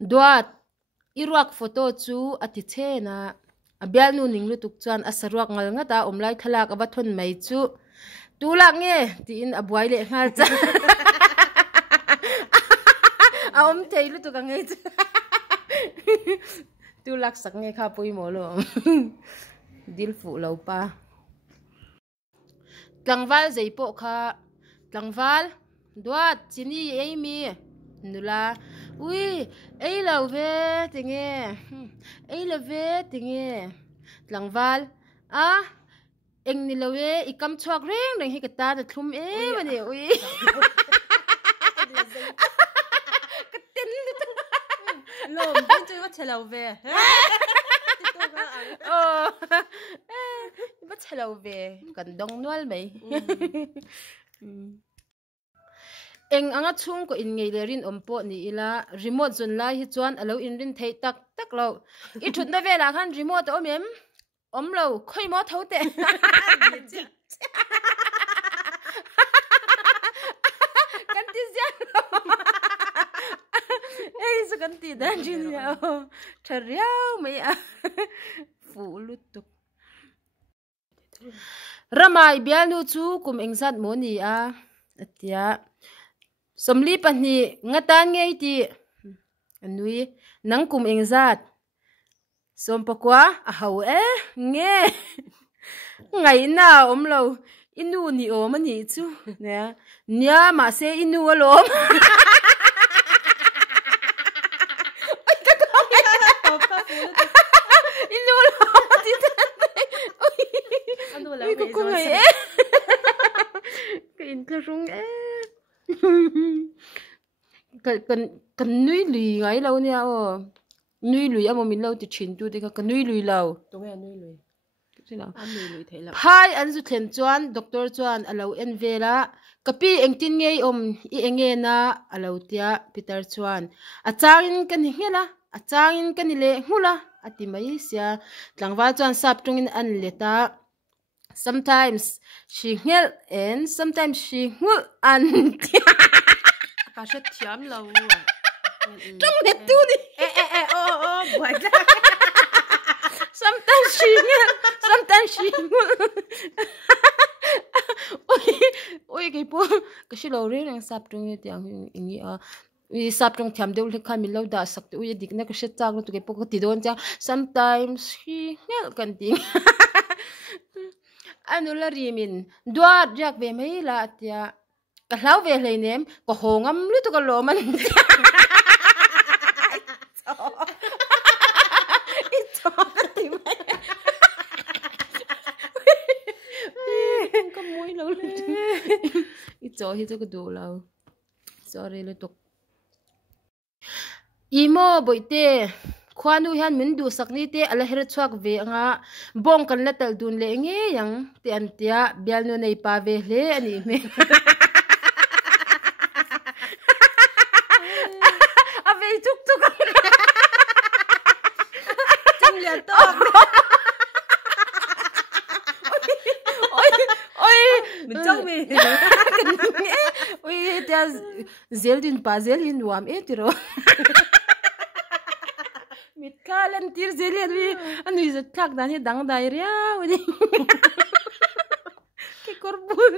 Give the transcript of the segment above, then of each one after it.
duat iruak photo chu ati chena abial nu ning lu tuk chuan asaruak ngal nga ta omlai thalak abathon mai chu tulak nge ti in abuai le ngal cha aom thei lu tuk nge chu tulak sak nge kha pui mo lo dil fu lo pa tlangwal zeipo kha tlangwal duat chini eimi nula ui ei lo ve tinge ei lo ve tinge tlangwal a eng ni lo ve ikam chuak reng reng hi ka ta da thlum e mani ui ka ten lawm tin chu wa chelo ve ba chelo ve kan dong nual mai eng anga chung ko in ngei lerin ompo ni ila remote zon lai hi chuan alo in rin thei tak tak lo I thut na vela khan remote omem omlo khoi mo thote kan ti zia ei su kan ti dan jin ya thariao mai a fu lutuk ramai bianu chu kum engsat mo ni a atia somli pani ngatan ngei ti anui nangkum engzat sompakwa a hau e nge ngai na omlo inu ni o mani chu ne nia ma se inu alom inu lo ti anu lo ko ngai e ka in ka rung e kan nui lui ngai lo nia o nui lui amo min lo ti chin tu de ka nui lui lo to nge nui lui sila an nui lui thei lo phai an zu thlen chuan doctor chuan alo en vela kapi engtin ngei om I enge na alo tia peter chuan achangin kan hela achangin kan le hula ati mai sia tlangwa chuan sap tungin an leta sometimes she ngel and sometimes she ngul an ka sha thiam lo tung le tu ni boy sometimes she ngel sometimes she ngul oi cái po cái gì lâu rồi đang sắp trong cái tiếng Anh à vì sắp trong thiam đều là khai mình lâu đã sắc oi dik na cái sự trang nó tụi cái po cái tidon chang sometimes she ngel kan ting anula rimin duat jak ve mai la tia ka hlau ve hlei nem ko hongam lu tu ka lo man ito ka ti mai ko moi lo lu ito hi to ko do lo sorry lu tok imo boite khwanu hian min du sakni te ala her chuak ve anga bong kan la tal dun le nge yang te an tia bial no nei pa ve hle ani me ave tuk tuk chang lian to oi min chang mi oi tia zeldin pa zelin wam e tiro kalan tir zelian wi anu is thak dan hi dang dai ria wi ke korbun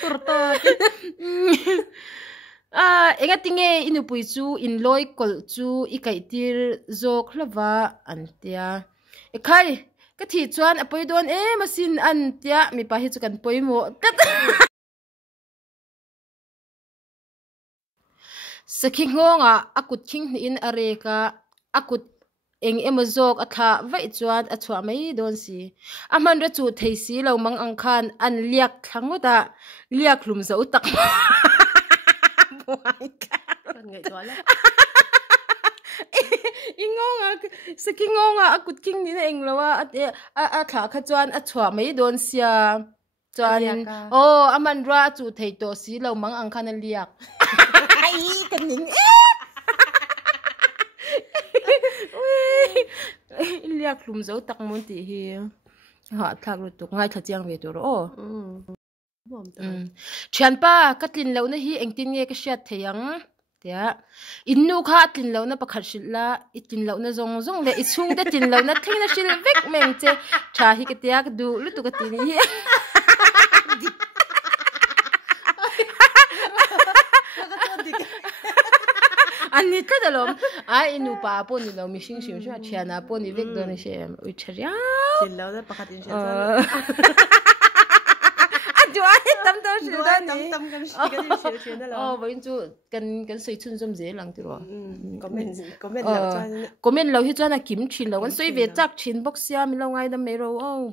turto enga tinge inu pui chu in loi kol chu I kai tir zok hlova antia e khai ka thi chuan apoi don e masin antia mi pa hi chu kan poimo saking ngonga akut king in areka akut eng emazok atha vai chuan achwa mai don si aman ra chu theisi lo mang angkhan an liak thangoda liak lum zo tak kan ngai to la ingonga saking ngonga akut king ni na englawa a tha kha chuan achwa mai don sia chuan aman ra chu thei to si lo mang angkhan an liak ai kan ning liak lum zo tak mon ti hi ha thak lu tuk ngai tha chiang ve tur o bom to thian pa katlin lo na hi engtin nge ka shat theyang tia innu kha tin lo na pakhat shilla itin lo na zong zong le ichung de tin lo na thengna shil vek meng che tha hi ka tia ka du lu tu ka ti ni ani ta dalom a inu pa po ni lo mi sing sim sha chiana po ni vek do ni she ui charia Tin lo na pakatin siya. Aduh, tam tam shi da ni. Tam kan siya na lo. Oh, vậy chú cần suy chun zum dễ lăng tu rồi. Comment lo cho. Comment lâu hi cho na kim chin lâu, vẫn suy về chắc chin bốc xia mi lâu ngay đam mày rồi. Oh.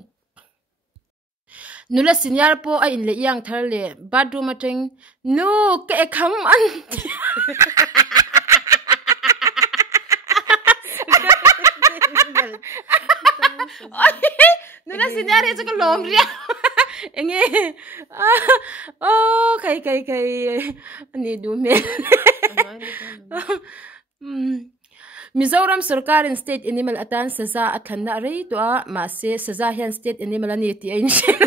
Nula senior po ay in le yang thar le bathroom ateng no ke kham an. Nula senior ay cho lawm ria. Enge oh kai ani du me Mizoram Sarkar and State Animal Atan Saza Atana Ray to a Mase Sazahian State Animal Anity Ancient.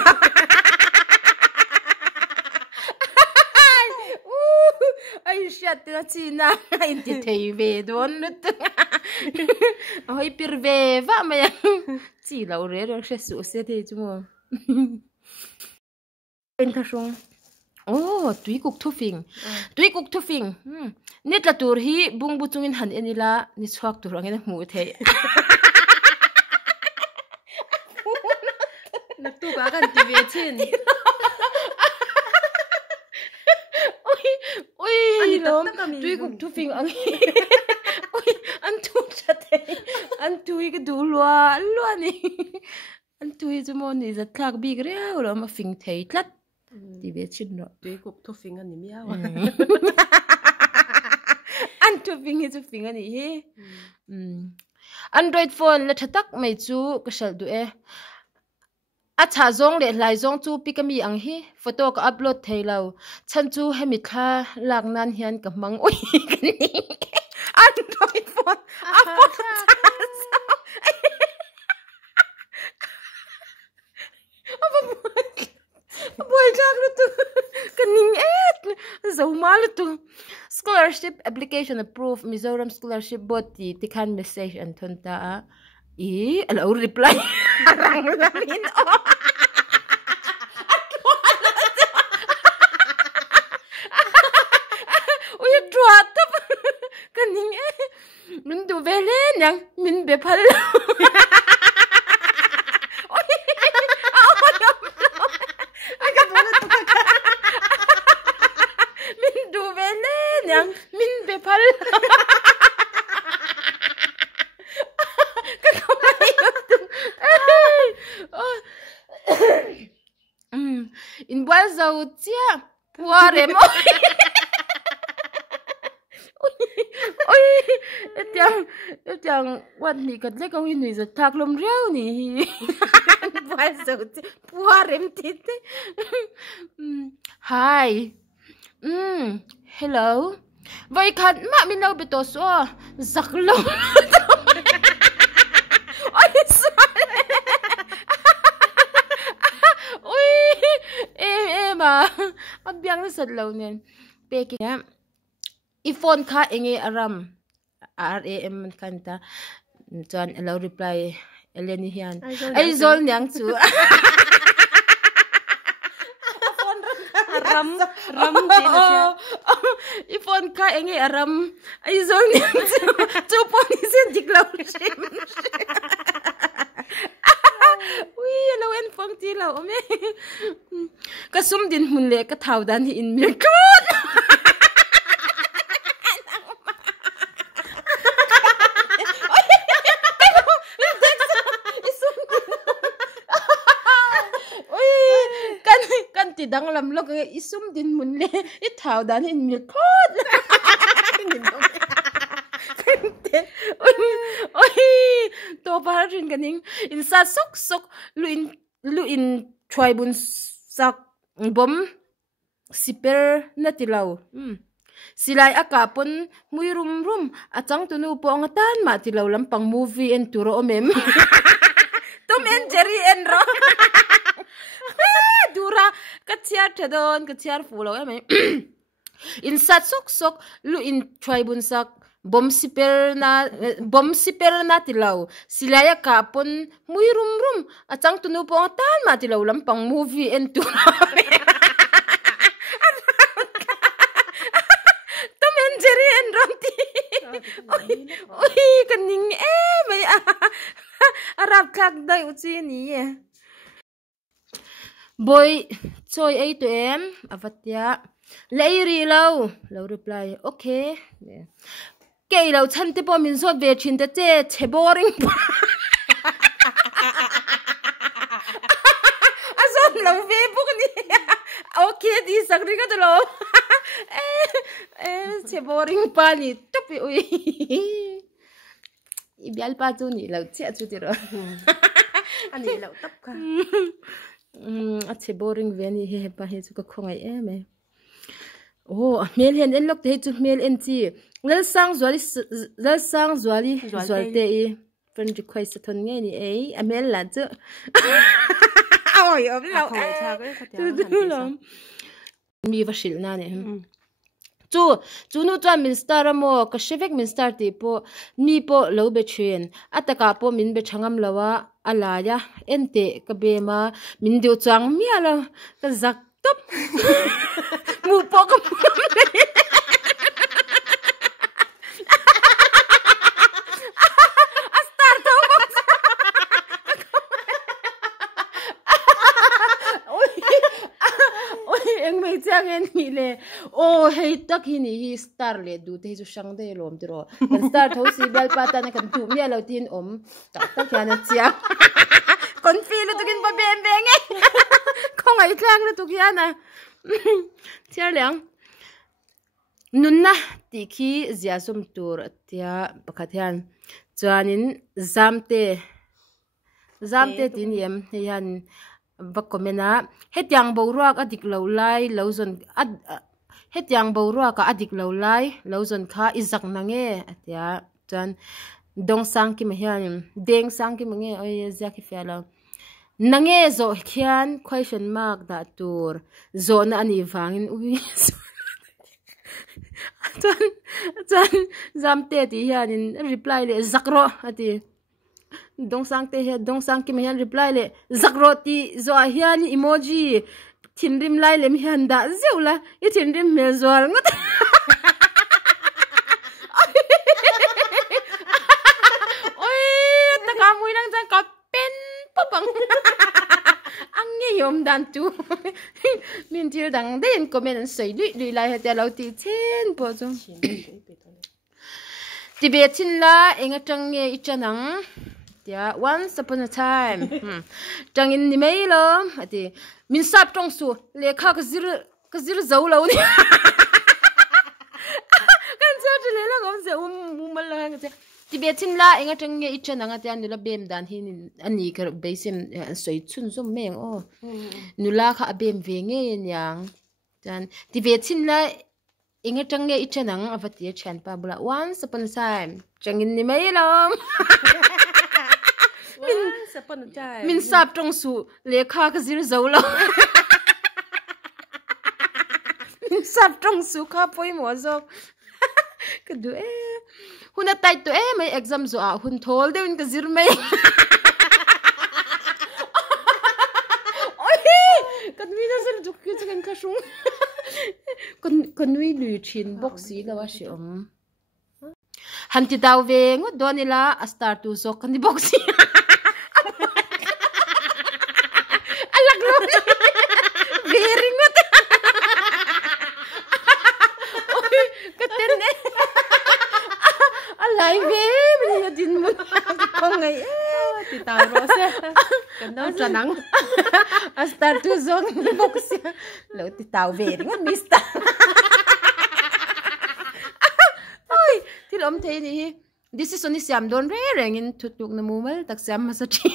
I shut the Tina in the TV, don't I pirve, Vamaya. See, Laura, so said it more. Oh, tuihnih tufing. Tuihnih tufing. Nit la tur hi bung butungin han enila ni chuak tur angin mu the. Na tu ka kan TV chin. Oi, lawm. Tuihnih tufing angin. Oi, an tu chate. An tui ke du lua ni. An tui jumo ni za tlak big rea ulo ma fing thei tlat. TV chin no. Tuihnih tufing ani miya. Tu finger tu finger ni he. Android phone la thatak mai chu ka sal du e. A cha zong le lai zong chu pikami ang hi photo ka upload thei lo. Chan chu hmeichhia lak nan hian ka mang oi kan ni. Android phone a phone boy jak lu tu kaning et zo mal tu scholarship application approved Mizoram scholarship board ti tikhan message an thon ta e alo reply rang lamin o oi twa ta kaning e min du vele nyang min be phal min be phal in boal zau chia puare mo oi etang wat ni kat le ko ni za thak lom reu ni boal zau puare mtite hi hello vậy khát mà mình đâu bị tổ số giặc lông ôi em mà anh biang nó sật lâu nè pe kia iPhone khá ngei ram RAM kan ta chuan allow reply eleni hian ai zol nyang chu Ram din na siya. iPhone ka ngei ram ai zol nyang chu pon isin diklaw sim. Ui lo en phong ti lo ome ka sum din mun le ka thau dan hi in mir kot ti dang lam lo ka isum din mun le I thau dan in mir kot oi to par rin kaning in sa sok lu in choi bun sak bom siper na tilaw silai akapon mui rum achang tunu po ang tan ma tilaw lampang movie and turo omem Tom and Jerry and Ro dura kachiar thadon kachiar fulo em in sat sok lu in try bun sak bom siper na tilaw silaya ka pon mui rum achang tunu po tan ma tilaw lampang movie and tu Tom and Jerry and Ronti oi kaning mai arab khak dai uchi ni boy choi ai to em avatia leiri lo reply okay kei lo chante po min sot ve chin te che boring azon lo ve buk ni okay di sakri ka to lo che boring pa ni topi ui ibial pa tu ni lo che chu ti ro ani lo tap ka che boring ve ni he pa he chu ka khongai em oh mel hen en lok te chu mel en chi lal sang zwali te I friend request thon nge ni ei amel la chu oi ob lo tu lo mi va shil na ne chu nu twa min star mo ka shevek min star ti po mi po lo be chen ataka po min be thangam lawa ala ya ente ka be ma min deu chang mi ala ka zak top mu po ka en mi le oh hey tak hi ni hi star le du te chu sang de lom ti ro kan star tho si bel pata na kan tu mi lo tin om tak tak ya na chia kon fi lu tu kin ba bem beng e khong ai tlang lu tu ya na chia liang nun na ti khi zia sum tur tia pakhathian chuanin zamte tin yem yan vakomena hetyang boruak adik lo lai lozon hetyang boruak adik lo lai lozon kha izak nange atia chan dong sang ki mahian deng sang ki mange oi zaki fela nange zo khian question mark da tur zo na ani wangin ui chan zamte ti hianin reply le zakro ati dong sang ki mahian reply le zakro ti zo hian emoji thinrim lai lem hian da zeula I thinrim me zol ngot oi taka mui nang jang ka pen papang ang nge yom dan tu min tir dang den comment sei lui lai ha te lo ti chen po chu Tibetin la enga tang nge ichanang yeah, once upon a time tang in ni mai lo ati min sap tong su le kha ka zir zau lo ni kan cha le la gom se mal la nga Tibetin la enga tang nge ichana nga ta nula bem dan hin ani ka besim soi chun zum meng o nula kha bem ve nge yang tan Tibetin la enga tang nge ichana nga avati chan pa bula once upon a time tang in ni mai lo min sap trong su le kha ka zir zau lo min sap trong su kha poi mo zo ka du huna tai to mai exam zo a hun thol de un ka zir mai oi kan mi na sel duk ki kan ka shung kan wi lu chin box si la wa shi han ti daw ve ngot donila a start to zo kan di box si Janang astar tu zong box lo ti tau ve ngon mista oi til om the ni this is only siam don re rengin tutuk na mumal tak siam ma sa chi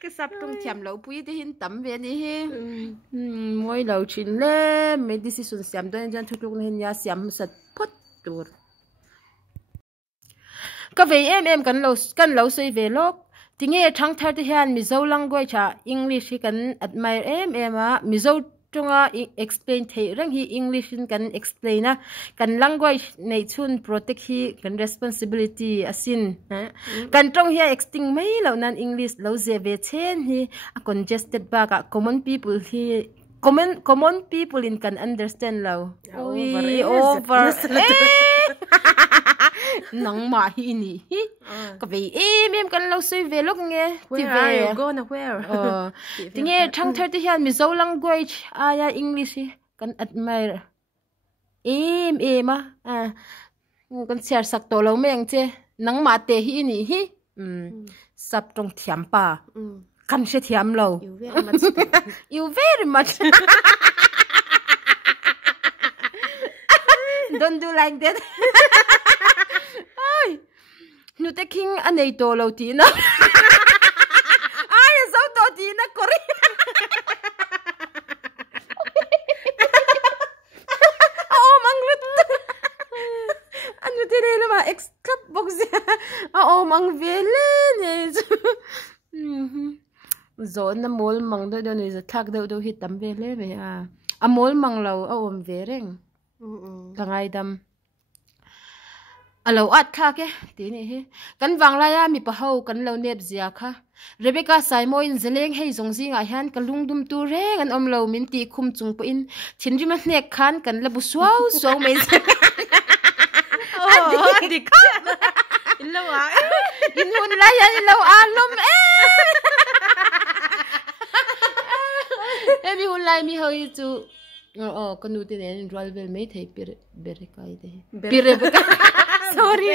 ke sap tung thiam lo pui de hin tam ve ni he moi lo chin le me this is only siam don jan tutuk na hin ya siam sat pot tur ka ve em kan lo soi ve lok tinge thang thar te hian mizo lang goi cha english hi kan admire em a mizo chunga explain thei rang hi English in kan explain na kan language nei chun protect hi kan responsibility asin kan trong hi exting mai lo nan English lo je ve chen hi a congested ba ka common people hi common people in can understand lo over nang ma hi ni ka ve em kan lo sui ve lok nge ti Where are you ve going where? tinge thang thar ti hian mi zo language aya English hi kan admire ma kan share sak to lo meng che nang ma te hi ni hi sap tong thiam pa kan she thiam lo You very much. you very much don't do like that ai nu te king anei to lo ti na ai zo to ti na kori mang lut anu te le ma ex cup box mang vele ne zo na mol mang do ni za thak do hi tam vele me a mol mang lo om ve reng ka ngai dam alo at kha ke ti ni hi kan wang la ya mi pa ho kan lo nep zia kha Rebecca Saimo in zeleng hei zong zinga hian ka lungdum tu reng an om lo min ti khum chung po in thinri ma hnek khan kan la bu suaw suaw me Adi ka. In lo wa. in hun la ya in lo alom mi hun lai mi ho yi chu kanu te ne rol vel me thei bere kai te bere sorry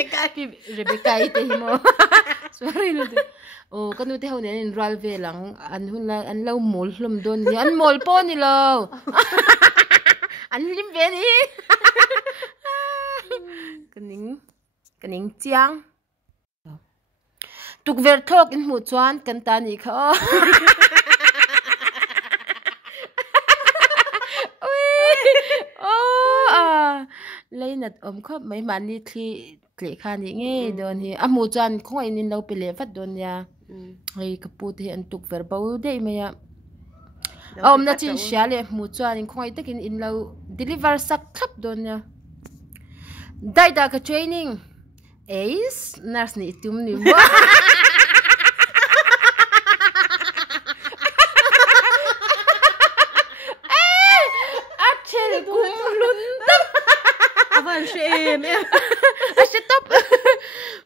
Rebecca te hi mo sorry no te kanu te ho ne rol ve lang an hun la an lo mol hlum don ni an mol po ni lo an lim ve ni kaning chiang tuk ver thok in mu chuan kan ta ni kha leinat khop mai mani thli kle kha ni nge don hi amu chan khoi nin lo pele fat don ya hei kaput hi an tuk ver bau dei maya na chin shale mu chan in khoi takin in lo deliver sak thap don ya dai da ka training ace nurse ni tum ni mo Shame. Stop.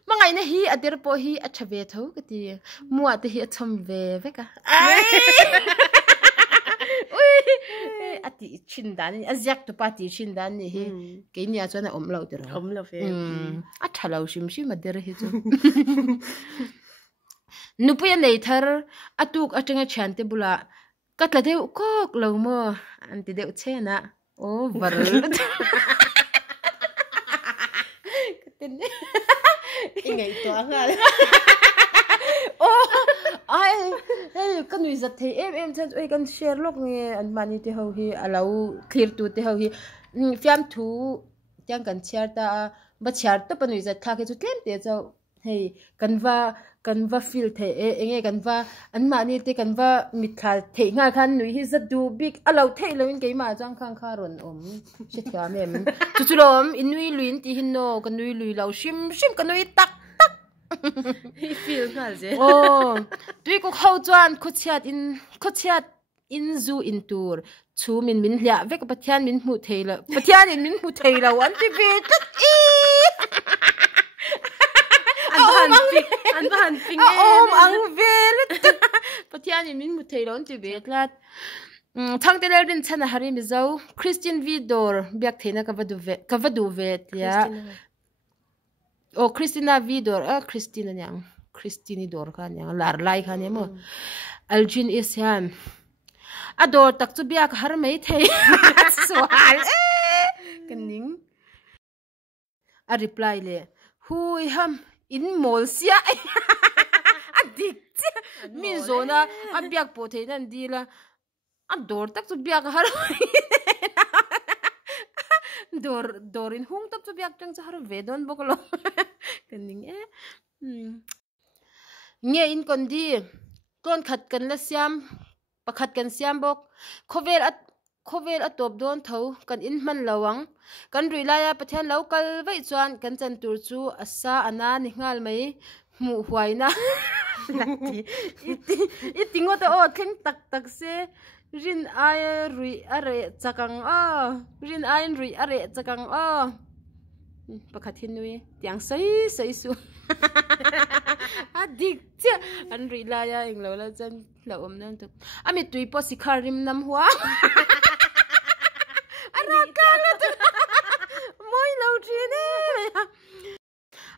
Mangai na hi adir po hi achabe tho kati muwa te hi acham ve ka. Ati chindan azyak to pati chindan ni hi ke ni a chona omlo te ro. Omlo fe. Athalo shim adir hi chu. Nupuya nei thar atuk atinga chante bula katla de kok lo mo anti de chena var Ngei to nga. Ai kan wi zat thei em chan oi kan share lok nge an mani te ho hi alau clear tu te ho hi Fiamthu chang kan share ta ba share to panui zat tha ke chu tlem te chau hei kanwa feel the enge kanwa an mani te kanwa mitha thei nga khan nui hi zat du big alau thei lo in ke ma chang khang kha ron she thia mem chuchulom inui luin ti hin no kanui lui lau shim kanui tak He feel ngal je. Tui ko khau chuan khuchiat in zu in tur chu min hlia vek pathian min mu theila pathian in min mu theila wan ti ve tat i an ban ping ang vel pathian in min mu theila on ti ve tlat thang te ler din chana hari mi zo Christian Vidor biak theina ka vadu ve ya Christina Vidor Christina nyang Christini dor kan yang lar lai kan mo Aljin isyan ador tak chu biak har mai thei swal kaning a reply le hui ham in mol sia adik min zona a biak po thei nan dila ador tak chu biak har dorin hung tap chu biak tang cha har vedon boklo kaning nge in kondi kon khat kan la siam pakhat kan siam bok khover khovel atop don tho kan in man lawang kan ruilaya pathian local vai chuan kan chan tur chu asa ana ni ngal mai mu huaina itingo to o theng tak tak se rin ai rui are chakang a rin ai rui are chakang a pakhathin nui tiang sei su adik che an ri la ya eng lo la chan la om nan tu ami tui po sikharim nam huwa ara ka la tu moi lo thi ne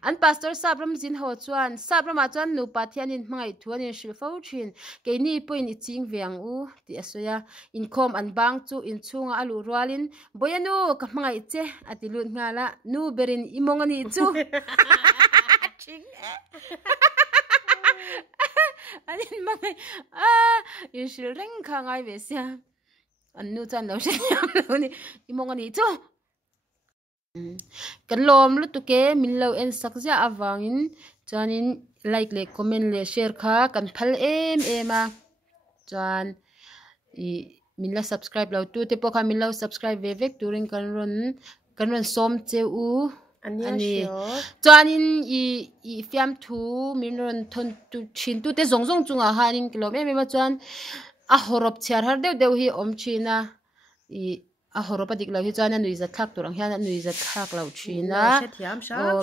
an pastor sabram jin ho chuan sabrama chuan nu pathian in hmangai thuan in shilfo thin ke ni point iching veang u ti asoya in khom an bang chu in chunga alu rualin boyanu ka hmangai che ati lut ngala nu berin imong ani chu ching anin mangai in shil reng kha ngai ve sia an nu chan lo se yam lo ni imong ani chu kan lawm lu tu ke min lo ensak ja avangin chuanin like le comment le share kha kan phal em a chuan I min la subscribe lo tu te po kha min lo subscribe ve vek turin kan ron som cheu u ani chuanin I Fiamthu min ron thon tu thin tu te zong chunga hanin kilom em ma chuan a horop chhiar har deuh hi om thina a horopa dik lo hi chuan a nui za thak turang hian a nui za thak lo thina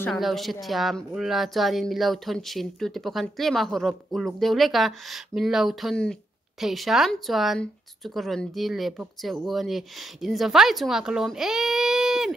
min lo shethiam ula chuanin min lo thon thin tu te pokhan tlema horop uluk deuh leka min lo thon thei sham chuan chu ka ron dil le pok che u ani in za vai chunga kalom em